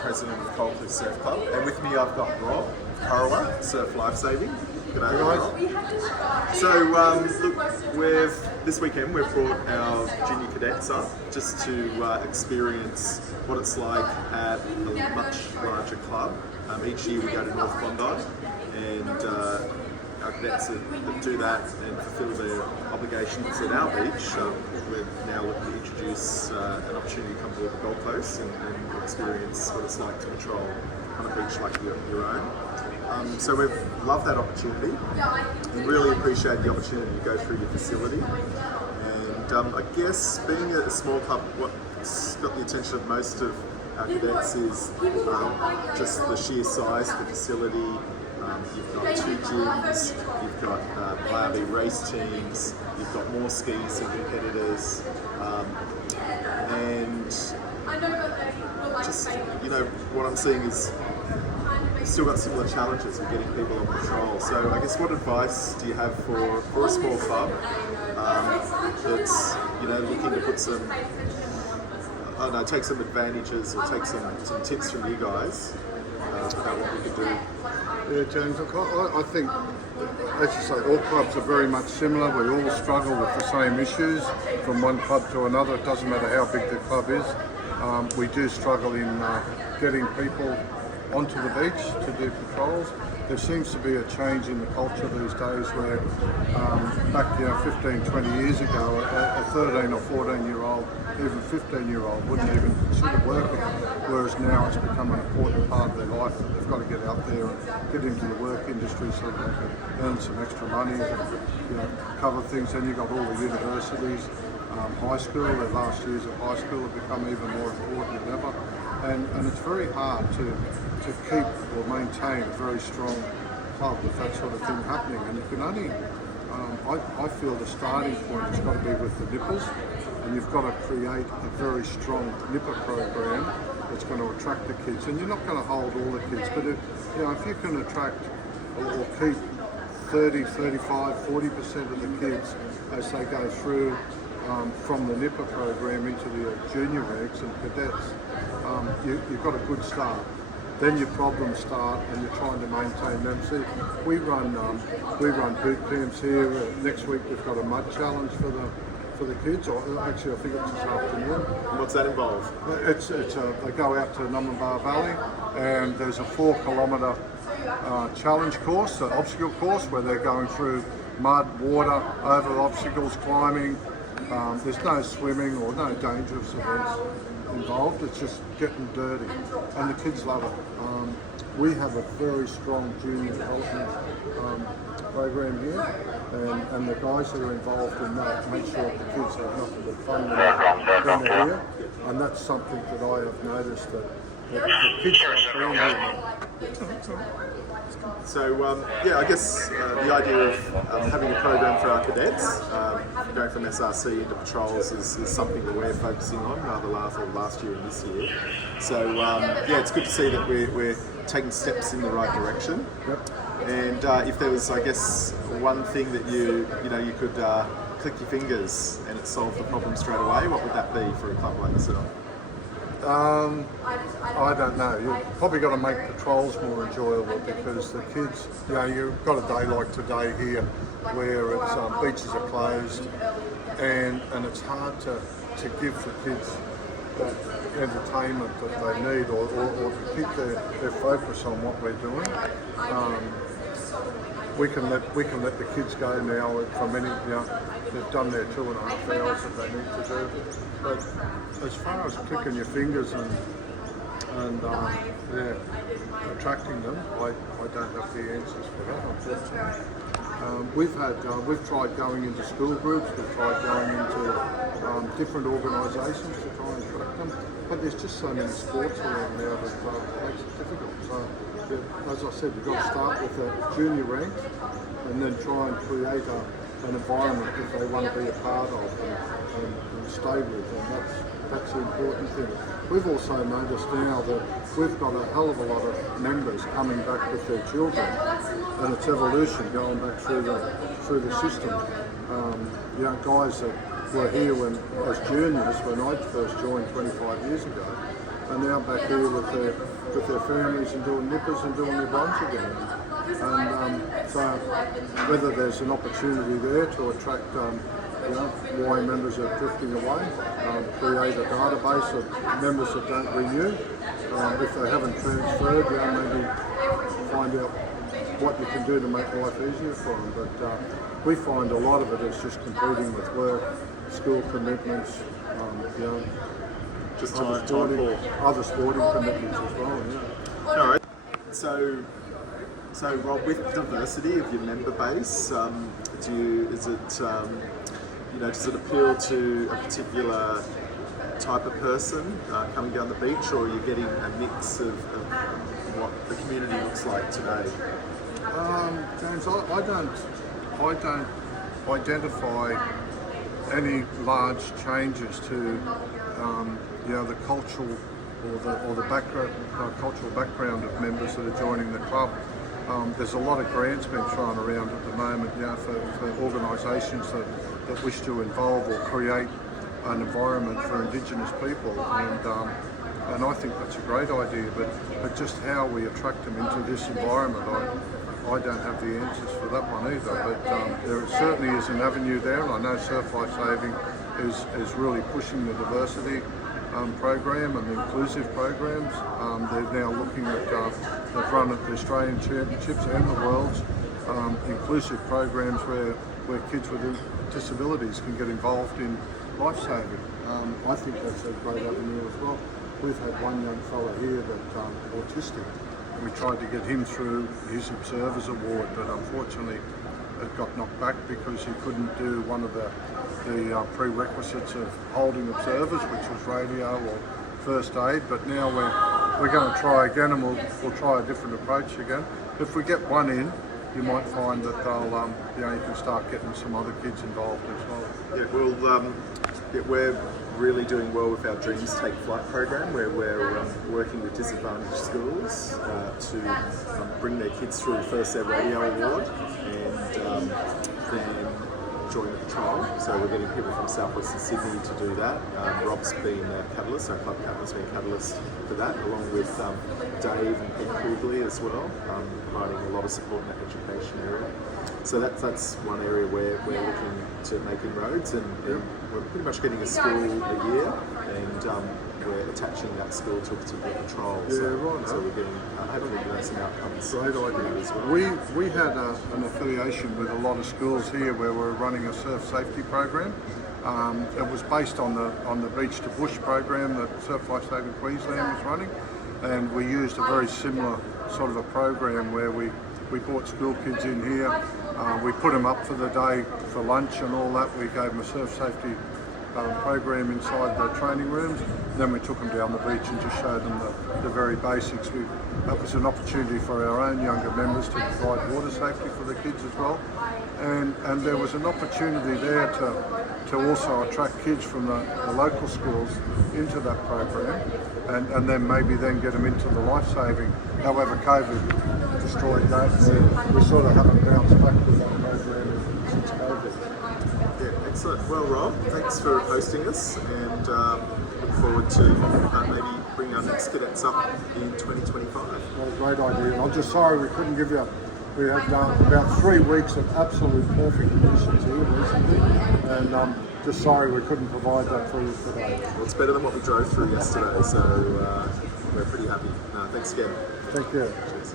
president of the Coalcliff Surf Club, and with me I've got Rob, Kurrawa Surf Lifesaving. Good day, guys. So, look, this weekend we've brought our junior cadets up just to experience what it's like at a much larger club. Each year we go to North Bondi, and our cadets that do that and fulfil their obligations at our beach. We're now looking to introduce an opportunity to come to the Gold Coast and experience what it's like to patrol on a beach like your own. So we've loved that opportunity and really appreciate the opportunity to go through your facility. And I guess being a small club, what's got the attention of most of our cadets is just the sheer size of the facility. You've got 2 gyms, you've got RV race teams, you've got more skis and competitors, and just, what I'm seeing is still got similar challenges of getting people on patrol. So I guess what advice do you have for a small club that's looking to put some, take some advantages or take some tips from you guys about what we could do? Yeah, James, I think, as you say, all clubs are very much similar. We all struggle with the same issues from one club to another. It doesn't matter how big the club is. We do struggle in getting people onto the beach to do patrols. There seems to be a change in the culture these days where back 15, 20 years ago, a 13 or 14 year old, even 15-year-old wouldn't even consider working, whereas now it's become an important part of their life that they've got to get out there and get into the work industry so they can earn some extra money and cover things. Then you've got all the universities, high school, their last years of high school have become even more important than ever. And it's very hard to keep or maintain a very strong club with that sort of thing happening. And you can only, I feel the starting point has got to be with the nippers, and you've got to create a very strong nipper program that's going to attract the kids. And you're not going to hold all the kids, but if you can attract or keep 30, 35, 40% of the kids as they go through from the nipper program into the junior ranks and cadets, you've got a good start. Then your problems start and you're trying to maintain them. See, we run boot camps here. Next week we've got a mud challenge for the kids, or actually I think it's this afternoon. What's that involve? They go out to Numbaba Valley and there's a 4-kilometre challenge course, an obstacle course where they're going through mud, water, over obstacles, climbing. There's no swimming or no dangerous events involved. It's just getting dirty, and the kids love it. We have a very strong junior development program here, and the guys that are involved in that make sure the kids have nothing but fun when they're here, and that's something that I have noticed that the kids are being here. So I guess the idea of having a program for our cadets, going from SRC into patrols is something that we're focusing on last year and this year. So it's good to see that we're taking steps in the right direction. Yep. And if there was, I guess, one thing that you could click your fingers and it solved the problem straight away, what would that be for a club like yourself? I don't know. You've probably got to make patrols more enjoyable because the kids, you've got a day like today here where it's beaches are closed and it's hard to give the kids that entertainment that they need or to keep their focus on what we're doing. We can let the kids go now from any, they've done their 2.5 hours that they need to do. But as far as clicking your fingers and attracting them, I don't have the answers for that, unfortunately. We've tried going into school groups, we've tried going into different organisations to try and attract them, but there's just so many sports around now that makes it difficult. So, as I said, you've got to start with a junior rank and then try and create an environment that they want to be a part of and stay with, and that's the important thing. We've also noticed now that we've got a hell of a lot of members coming back with their children, and it's evolution going back through the system. Guys that were here as juniors when I first joined 25 years ago, are now back here with with their families and doing nippers and doing their bonds again. And so whether there's an opportunity there to attract why members are drifting away, create a database of members that don't renew, if they haven't transferred, maybe find out what you can do to make life easier for them. But we find a lot of it is just competing with work, school commitments, Just other sporting commitments as well. Yeah. All right. So Rob, with diversity of your member base, does it appeal to a particular type of person coming down the beach, or are you getting a mix of what the community looks like today? James, I don't identify any large changes to the cultural or the background, cultural background of members that are joining the club. There's a lot of grants being thrown around at the moment, for organisations that wish to involve or create an environment for Indigenous people, and I think that's a great idea. But just how we attract them into this environment, I don't have the answers for that one either. But there certainly is an avenue there, and I know Surf Life Saving is really pushing the diversity program and the inclusive programs. They're now looking at, they've run at the Australian Championships and the Worlds, inclusive programs where kids with disabilities can get involved in lifesaving. I think that's a great avenue as well. We've had one young fella here that's autistic. We tried to get him through his Observers Award, but unfortunately it got knocked back because he couldn't do one of the prerequisites of holding observers, which was radio or first aid. But now we're going to try again, and we'll try a different approach again. If we get one in, you might find that they'll you can start getting some other kids involved as well. Yeah, well, we're really doing well with our Dreams Take Flight program, where we're working with disadvantaged schools to bring their kids through first their radio award and then join the patrol. So we're getting people from Southwestern Sydney to do that. Rob's been a catalyst, our club captain's been a catalyst for that, along with Dave and Pete Quigley as well, providing a lot of support in that education area. So that's one area where we're looking to make inroads, and we're pretty much getting a school a year, and we're attaching that school to a particular patrol. So we're getting, hopefully getting some outcomes. Great idea as well. We had an affiliation with a lot of schools here where we're running a surf safety program. It was based on the Beach to Bush program that Surf Life Saving Queensland was running, and we used a very similar sort of a program where we brought school kids in here. We put them up for the day for lunch and all that. We gave them a surf safety program inside the training rooms. Then we took them down the beach and just showed them the very basics. That was an opportunity for our own younger members to provide water safety for the kids as well. And there was an opportunity there to also attract kids from the local schools into that program, and then maybe get them into the life saving. However, COVID destroyed that, so we sort of haven't bounced back with that program since COVID. Yeah, excellent. Well, Rob, thanks for hosting us, and look forward to maybe bringing our next cadets up in 2025. Well, great idea. And I'm just sorry we couldn't give you. We had about 3 weeks of absolute perfect conditions here recently, and just sorry we couldn't provide that for you today. Well, it's better than what we drove through yesterday, so we're pretty happy. Thanks again. Thank you. Cheers.